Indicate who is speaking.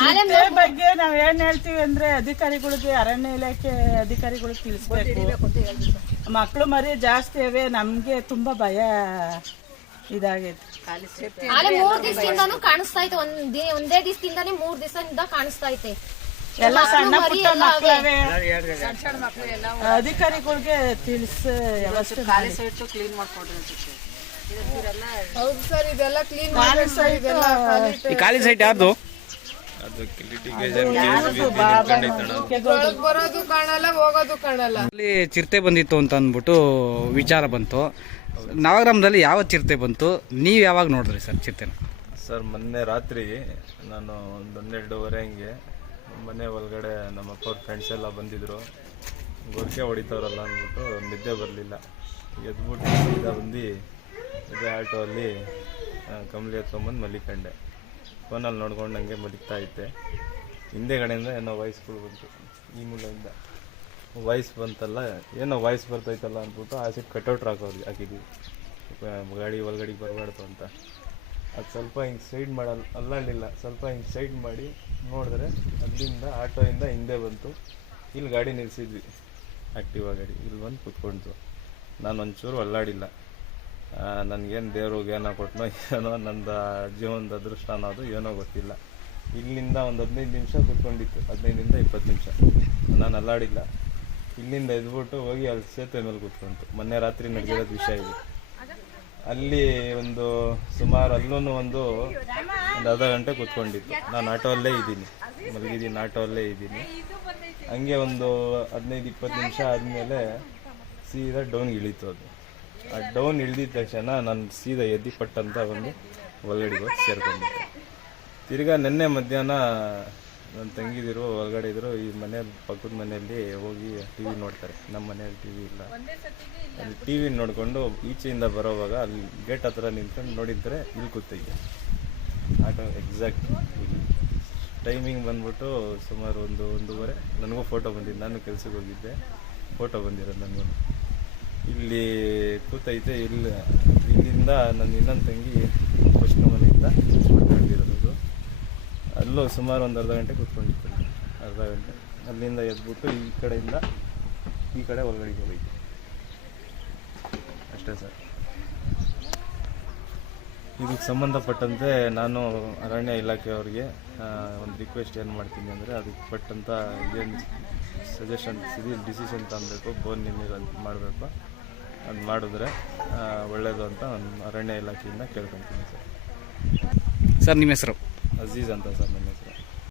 Speaker 1: ಚಿರತೆ ಬಗ್ಗೆ ನಾವ್ ಏನ್ ಹೇಳ್ತೀವಿ ಅಂದ್ರೆ ಅಧಿಕಾರಿಗಳಿಗೆ ಅರಣ್ಯ ಇಲಾಖೆ ಅಧಿಕಾರಿಗಳಿಗೆ ತಿಳಿಸ್ಬೇಕು. ಮಕ್ಕಳು ಮರಿ ಜಾಸ್ತಿ ಅವೆ ನಮ್ಗೆ ತುಂಬಾ ಭಯ ಇದಾಗೈತೆ.
Speaker 2: ಆದ್ರೆ ಮೂರ್ ದಿವಸದಿಂದಾನು ಕಾಣಿಸ್ತಾ ಐತೆ ಒಂದ್ ದಿ- ಒಂದೇ ದಿವಸದಿಂದಾನೇ ಮೂರ್ ದಿವಸದಿಂದ ಕಾಣಿಸ್ತಾ ಐತೆ
Speaker 1: ಎಲ್ಲ ಸಣ್ಣ ಪುಟ್ಟ. ಮಕ್ಕಳವೆ ಅಧಿಕಾರಿಗಳಿಗೆ ತಿಳಿಸ ವ್ಯವಸ್ಥೆ ಮಾಡಿ.
Speaker 3: ಹೌದು ಸರ್ ಇದೆಲ್ಲ ಕ್ಲೀನ್
Speaker 1: ಖಾಲಿ ಸೈಟ್
Speaker 4: ಈ ಖಾಲಿ ಸೈಟ್ ಯಾರ್ದು?
Speaker 3: ಬರೋದು ಕಾಣಲ್ಲ ಹೋಗೋದು ಕಾಣಲ್ಲ.
Speaker 4: ಅಲ್ಲಿ ಚಿರತೆ ಬಂದಿತ್ತು ಅಂತ ಅಂದ್ಬಿಟ್ಟು ವಿಚಾರ ಬಂತು. ನವಗ್ರಾಮದಲ್ಲಿ ಯಾವ ಚಿರತೆ ಬಂತು? ನೀವು ಯಾವಾಗ ನೋಡಿದ್ರಿ ಸರ್ ಚಿರತೆನ?
Speaker 5: ಸರ್ ಮೊನ್ನೆ ರಾತ್ರಿ ನಾನು ಒಂದು ಹನ್ನೆರಡುವರೆ ಹಂಗೆ ಮನೆ ಒಳಗಡೆ ನಮ್ಮ ಅಪ್ಪ ಅವ್ರ ಫ್ರೆಂಡ್ಸ್ ಎಲ್ಲ ಬಂದಿದ್ರು. ಗೊರಕೆ ಹೊಡಿತವ್ರಲ್ಲ ಅಂದ್ಬಿಟ್ಟು ನಿದ್ದೆ ಬರಲಿಲ್ಲ. ಎದ್ಬಿಟ್ಟು ಸೀದಾ ಬಂದು ಇದೇ ಆಟೋ ಅಲ್ಲಿ ಕಂಬಳಿ ಕಂಬ್ಳಿ ಹತ್ಕೊಂಬಂದು ಮಲಿಕೊಂಡೆ. ಫೋನಲ್ಲಿ ನೋಡ್ಕೊಂಡು ಹಂಗೆ ಬದುಕ್ತಾ ಇದ್ದೆ. ಹಿಂದೆಗಡೆಯಿಂದ ಏನೋ ವಾಯ್ಸ್ಗಳು ಬಂತು. ಈ ಮೂಲೆಯಿಂದ ವಾಯ್ಸ್ ಬಂತಲ್ಲ, ಏನೋ ವಾಯ್ಸ್ ಬರ್ತೈತಲ್ಲ ಅಂದ್ಬಿಟ್ಟು ಆ ಸೀಟ್ ಕಟೌಟ್ ಹಾಕೋದು ಹಾಕಿದ್ವಿ. ಗಾಡಿ ಒಳಗಡೆ ಬರಬಾರ್ದು ಅಂತ. ಅದು ಸ್ವಲ್ಪ ಹಿಂಗೆ ಸೈಡ್ ಮಾಡಲ್ಲ ಅಲ್ಲಾಡಲಿಲ್ಲ ಸ್ವಲ್ಪ ಹಿಂಗೆ ಸೈಡ್ ಮಾಡಿ ನೋಡಿದ್ರೆ ಅಲ್ಲಿಂದ ಆಟೋಯಿಂದ ಹಿಂದೆ ಬಂತು. ಇಲ್ಲಿ ಗಾಡಿ ನಿಲ್ಲಿಸಿದ್ವಿ ಆ್ಯಕ್ಟಿವಾ ಗಾಡಿ. ಇಲ್ಲಿ ಬಂದು ಕುತ್ಕೊಂತು ನಾನು ಒಂಚೂರು ಅಲ್ಲಾಡಿಲ್ಲ. ನನಗೇನು ದೇವರು ಏನೋ ಕೊಟ್ಟನೋ ಏನೋ ನನ್ನ ಜೀವನದ ಅದೃಷ್ಟ ಅನ್ನೋದು ಏನೋ ಗೊತ್ತಿಲ್ಲ. ಇಲ್ಲಿಂದ ಒಂದು ಹದಿನೈದು ನಿಮಿಷ ಕುತ್ಕೊಂಡಿತ್ತು. ಹದಿನೈದರಿಂದ ಇಪ್ಪತ್ತು ನಿಮಿಷ. ನಾನು ಅಲ್ಲಾಡಿಲ್ಲ. ಇಲ್ಲಿಂದ ಎದ್ಬಿಟ್ಟು ಹೋಗಿ ಅಲ್ಲಿ ಸೇತುವೆ ಮೇಲೆ ಕೂತ್ಕೊಂತು. ಮೊನ್ನೆ ರಾತ್ರಿ ನಡೆದಿರೋದು ವಿಷಯ ಇದು. ಅಲ್ಲಿ ಒಂದು ಸುಮಾರು ಅಲ್ಲೂ ಒಂದು ಒಂದು ಅರ್ಧ ಗಂಟೆ ಕೂತ್ಕೊಂಡಿತ್ತು. ನಾನು ಆಟೋಲ್ಲೇ ಇದ್ದೀನಿ. ಮಲಗಿದ್ದೀನಿ ಆಟೋಲ್ಲೇ ಇದ್ದೀನಿ. ಹಂಗೆ ಒಂದು ಹದಿನೈದು ಇಪ್ಪತ್ತು ನಿಮಿಷ ಆದಮೇಲೆ ಸೀದಾ ಡೌನ್ಗೆ ಇಳೀತು ಅದು. ಡೌನ್ ಇಳಿದಿದ ತಕ್ಷಣ ನಾನು ಸೀದಾ ಎದ್ದಿ ಪಟ್ಟಂತ ಒಂದು ಒಳಗಡೆಗೆ ಹೋಗಿ ಸೇರ್ಕೊಂಡಿದ್ದೆ ತಿರ್ಗಾ ನಿನ್ನೆ ಮಧ್ಯಾಹ್ನ ನನ್ನ ತಂಗಿದಿರು ಒಳಗಡೆ ಇದ್ರು, ಈ ಮನೆ ಪಕ್ಕದ ಮನೆಯಲ್ಲಿ ಹೋಗಿ ಟಿ ವಿ ನೋಡ್ತಾರೆ. ನಮ್ಮ ಮನೆಯಲ್ಲಿ ಟಿ ವಿ ಇಲ್ಲ. ಅಲ್ಲಿ ಟಿ ವಿ ನೋಡಿಕೊಂಡು ಈಚೆಯಿಂದ ಬರೋವಾಗ ಅಲ್ಲಿ ಗೇಟ್ ಹತ್ರ ನಿಂತ್ಕೊಂಡು ನೋಡಿದ್ರೆ ಇಲ್ಲಿ ಕೂತೈತೆ ಆಟೋ ಎಕ್ಸಾಕ್ಟ್ ಟೈಮಿಂಗ್ ಬಂದ್ಬಿಟ್ಟು ಸುಮಾರು ಒಂದು ಒಂದೂವರೆ, ನನಗೂ ಫೋಟೋ ಬಂದಿದ್ದು, ನಾನು ಕೆಲಸಕ್ಕೆ ಹೋಗಿದ್ದೆ. ಫೋಟೋ ಬಂದಿರೋದು ನನಗೂ ಇಲ್ಲಿ ಕೂತೈತೆ ಇಲ್ಲಿ, ಇಲ್ಲಿಂದ ನನ್ನ ಇನ್ನೊಂದು ತಂಗಿ ಫಸ್ಟ್ ಮನೆಯಿಂದ ಮಾತಾಡ್ತಿರೋದು ಅಲ್ಲೂ ಸುಮಾರು ಒಂದು ಅರ್ಧ ಗಂಟೆ ಕೂತ್ಕೊಂಡಿತ್ತು. ಅರ್ಧ ಗಂಟೆ. ಅಲ್ಲಿಂದ ಎದ್ಬಿಟ್ಟು ಈ ಕಡೆಯಿಂದ ಈ ಕಡೆ ಒಳಗಡೆ ಹೋಗೈತೆ ಅಷ್ಟೇ ಸರ್. ಇದಕ್ಕೆ ಸಂಬಂಧಪಟ್ಟಂತೆ ನಾನು ಅರಣ್ಯ ಇಲಾಖೆಯವರಿಗೆ ಒಂದು ರಿಕ್ವೆಸ್ಟ್ ಏನು ಮಾಡ್ತೀನಿ ಅಂದರೆ ಅದಕ್ಕೆ ಪಟ್ಟಂತ ಏನು ಸಜೆಷನ್ಸ್ ಡಿಸಿಷನ್ ತಂದಬೇಕು ಬೋನ್ ನೀರು ಮಾಡಬೇಕು. ಅದು ಮಾಡಿದ್ರೆ ಒಳ್ಳೆಯದು ಅಂತ ನಾನು ಅರಣ್ಯ ಇಲಾಖೆಯಿಂದ ಕೇಳ್ಕೊತೀನಿ ಸರ್.
Speaker 4: ಸರ್ ನಿಮ್ಮ ಹೆಸರು?
Speaker 5: ಅಜೀಜ್ ಅಂತ ಸರ್ ನನ್ನ